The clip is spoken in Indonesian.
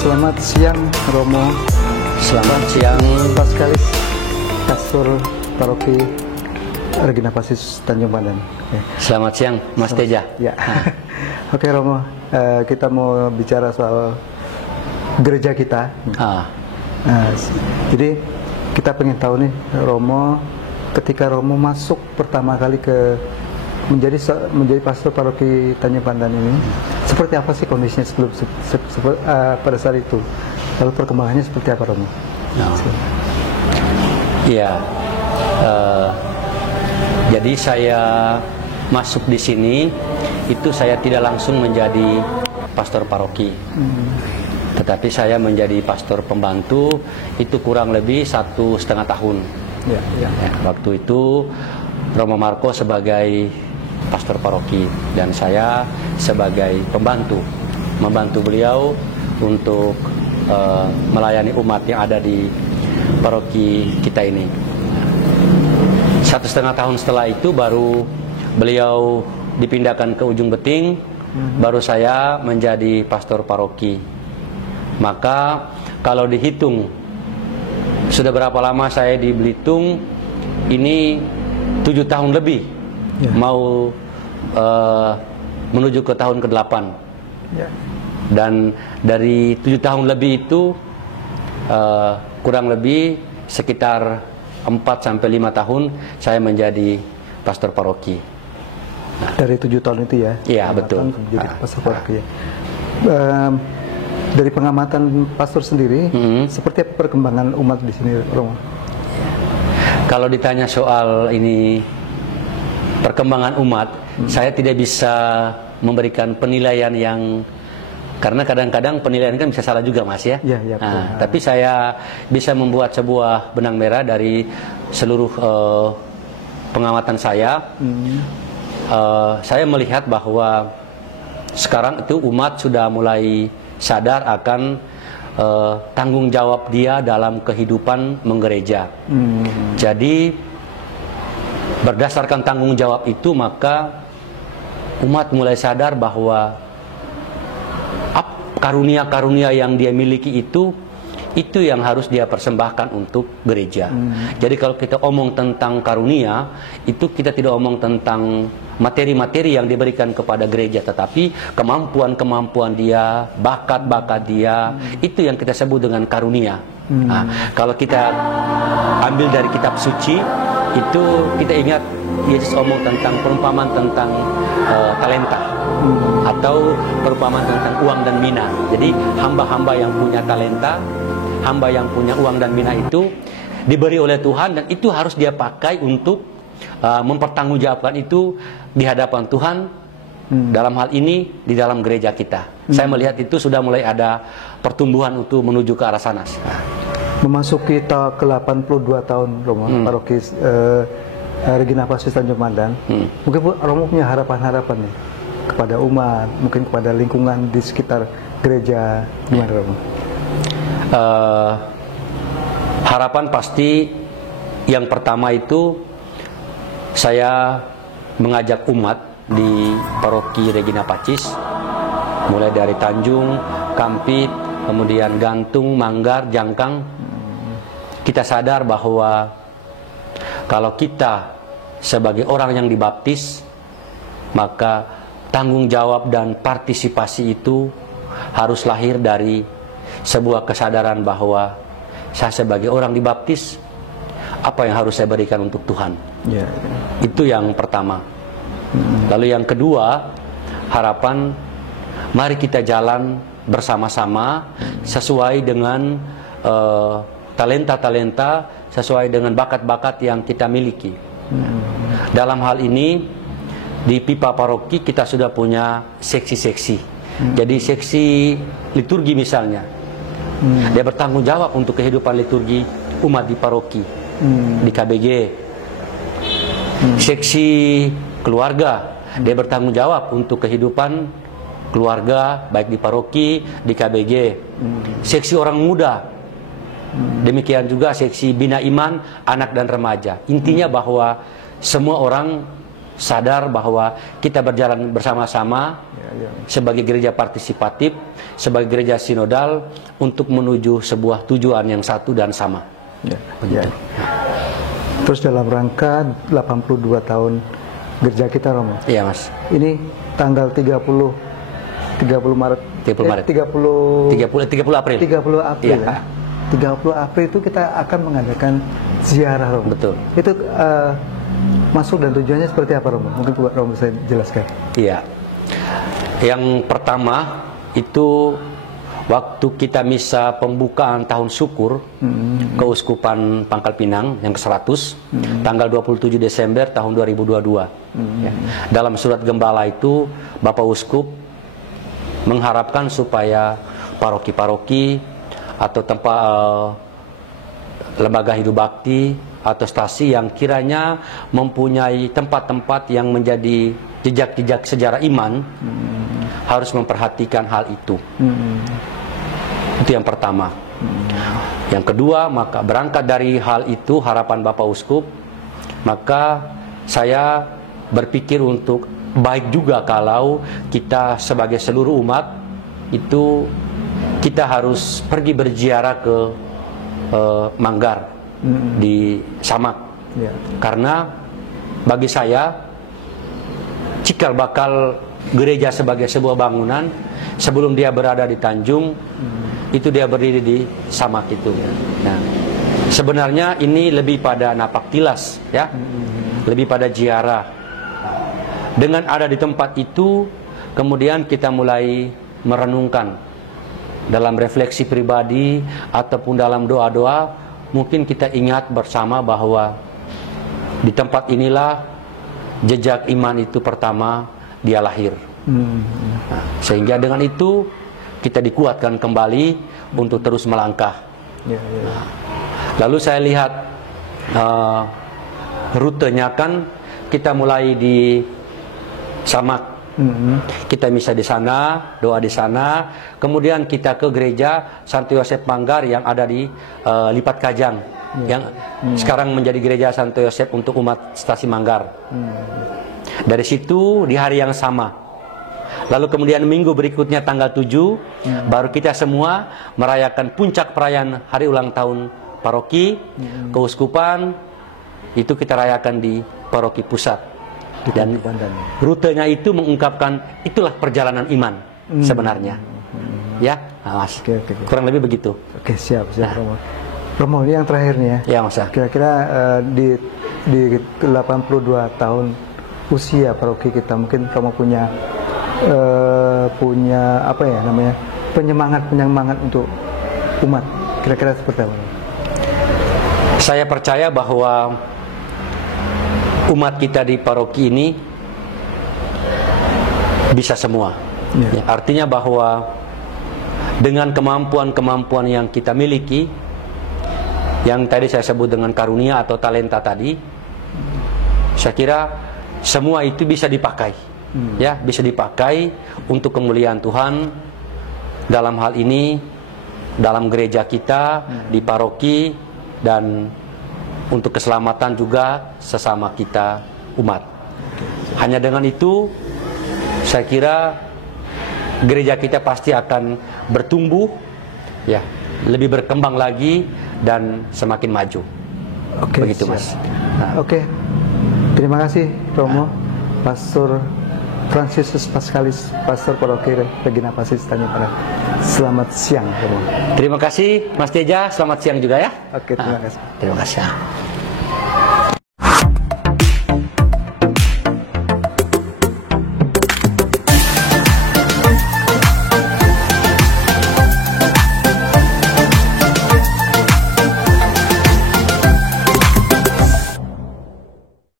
Selamat siang Romo. Selamat siang Paskalis, Pastor Paroki Regina Pacis Tanjung Pandan. Selamat siang Mas Teja. Ya. Oke Romo, kita mau bicara soal gereja kita. Jadi kita pengen tahu nih Romo, ketika Romo masuk pertama kali menjadi pastor Paroki Tanjung Pandan ini, seperti apa sih kondisinya sebelum pada saat itu? Lalu perkembangannya seperti apa Romo? Iya, jadi saya masuk di sini itu saya tidak langsung menjadi pastor paroki, tetapi saya menjadi pastor pembantu itu kurang lebih 1,5 tahun. Waktu itu Romo Marco sebagai pastor paroki dan saya sebagai pembantu, membantu beliau untuk melayani umat yang ada di paroki kita ini. 1,5 tahun setelah itu baru beliau dipindahkan ke Ujung Beting, baru saya menjadi pastor paroki. Maka kalau dihitung sudah berapa lama saya di Belitung, ini 7 tahun lebih, mau menuju ke tahun ke-8. Dan dari 7 tahun lebih itu kurang lebih sekitar 4-5 tahun saya menjadi pastor paroki. Dari 7 tahun itu ya? Iya, betul. Menjadi pastor paroki. Dari pengamatan pastor sendiri, seperti apa perkembangan umat di sini, Romo? Kalau ditanya soal ini perkembangan umat, saya tidak bisa memberikan penilaian yang, karena kadang-kadang penilaian kan bisa salah juga Mas ya. Tapi saya bisa membuat sebuah benang merah dari seluruh pengamatan saya. Saya melihat bahwa sekarang itu umat sudah mulai sadar akan tanggung jawab dia dalam kehidupan menggereja. Jadi berdasarkan tanggung jawab itu, maka umat mulai sadar bahwa karunia-karunia yang dia miliki itu yang harus dia persembahkan untuk gereja. Jadi kalau kita omong tentang karunia, itu kita tidak omong tentang materi-materi yang diberikan kepada gereja, tetapi kemampuan-kemampuan dia, bakat-bakat dia, itu yang kita sebut dengan karunia. Kalau kita ambil dari kitab suci, itu kita ingat Yesus omong tentang perumpamaan tentang talenta, atau perumpamaan tentang uang dan mina. Jadi hamba-hamba yang punya talenta, hamba yang punya uang dan mina itu diberi oleh Tuhan, dan itu harus dia pakai untuk mempertanggungjawabkan itu di hadapan Tuhan. Dalam hal ini di dalam gereja kita, saya melihat itu sudah mulai ada pertumbuhan untuk menuju ke arah sana. Memasuki ke 82 tahun Romo, paroki Regina Pacis Tanjung Pandan, mungkin Romo punya harapan-harapan nih kepada umat, mungkin kepada lingkungan di sekitar gereja, gimana Romo? Harapan pasti yang pertama itu saya mengajak umat di paroki Regina Pacis, mulai dari Tanjung, Kampit, kemudian Gantung, Manggar, Jangkang. Kita sadar bahwa kalau kita sebagai orang yang dibaptis, maka tanggung jawab dan partisipasi itu harus lahir dari sebuah kesadaran bahwa saya sebagai orang dibaptis, apa yang harus saya berikan untuk Tuhan. Itu yang pertama. Lalu yang kedua, harapan mari kita jalan bersama-sama sesuai dengan talenta-talenta, sesuai dengan bakat-bakat yang kita miliki. Dalam hal ini di Pipa Paroki kita sudah punya seksi-seksi. Jadi seksi liturgi misalnya, dia bertanggung jawab untuk kehidupan liturgi umat di paroki, di KBG. Seksi keluarga, dia bertanggung jawab untuk kehidupan keluarga baik di paroki, di KBG. Seksi orang muda, demikian juga seksi bina iman anak dan remaja. Intinya bahwa semua orang sadar bahwa kita berjalan bersama-sama sebagai gereja partisipatif, sebagai gereja sinodal untuk menuju sebuah tujuan yang satu dan sama. Ya. Terus dalam rangka 82 tahun gereja kita, Romo. Iya, Mas. Ini tanggal 30 Maret. 30 Maret. 30 April. 30 April. Iya. Ya. 30 April itu kita akan mengadakan ziarah, Romo. Betul. Itu masuk dan tujuannya seperti apa, Romo? Mungkin Pak Romo saya jelaskan. Iya. Yang pertama itu waktu kita misa pembukaan tahun syukur Keuskupan Pangkal Pinang yang ke-100 tanggal 27 Desember tahun 2022. Ya. Dalam surat gembala itu Bapak Uskup mengharapkan supaya paroki-paroki atau tempat lembaga hidup bakti atau stasi yang kiranya mempunyai tempat-tempat yang menjadi jejak-jejak sejarah iman harus memperhatikan hal itu. Itu yang pertama. Yang kedua, maka berangkat dari hal itu, harapan Bapak Uskup, maka saya berpikir untuk baik juga kalau kita sebagai seluruh umat itu kita harus pergi berziarah ke Manggar di Samak. Karena bagi saya cikal bakal gereja sebagai sebuah bangunan sebelum dia berada di Tanjung itu dia berdiri di Samak itu. Nah, sebenarnya ini lebih pada napak tilas, ya, lebih pada ziarah. Dengan ada di tempat itu, kemudian kita mulai merenungkan dalam refleksi pribadi ataupun dalam doa-doa, mungkin kita ingat bersama bahwa di tempat inilah jejak iman itu pertama dia lahir. Nah, sehingga dengan itu kita dikuatkan kembali untuk terus melangkah. Nah, lalu saya lihat rutenya kan kita mulai di Samak. Kita misa di sana, doa di sana, kemudian kita ke gereja Santo Yosef Manggar yang ada di Lipat Kajang, yang sekarang menjadi gereja Santo Yosef untuk umat stasi Manggar. Dari situ di hari yang sama, lalu kemudian minggu berikutnya tanggal 7 baru kita semua merayakan puncak perayaan hari ulang tahun paroki keuskupan. Itu kita rayakan di paroki pusat. Dan rutenya itu mengungkapkan itulah perjalanan iman sebenarnya. Ya, nah, Mas. Kurang lebih begitu. Oke, siap. Romo, ini yang terakhir nih ya. Ya, Mas. Kira-kira di 82 tahun usia paroki kita, mungkin kamu punya apa ya namanya, penyemangat untuk umat. Kira-kira seperti apa? Saya percaya bahwa umat kita di paroki ini bisa semua. Ya, artinya bahwa dengan kemampuan-kemampuan yang kita miliki, yang tadi saya sebut dengan karunia atau talenta tadi, saya kira semua itu bisa dipakai. Ya, bisa dipakai untuk kemuliaan Tuhan dalam hal ini, dalam gereja kita, di paroki, dan untuk keselamatan juga sesama kita umat. Hanya dengan itu, saya kira gereja kita pasti akan bertumbuh, ya, lebih berkembang lagi dan semakin maju. Oke, begitu, Mas. Nah, oke, terima kasih Romo, Pastor Fransiskus Paskalis, Pastor Paroki Regina Pacis Tanjung. Selamat siang, Romo. Terima kasih, Mas Teja. Selamat siang juga ya. Oke, terima kasih. Terima kasih.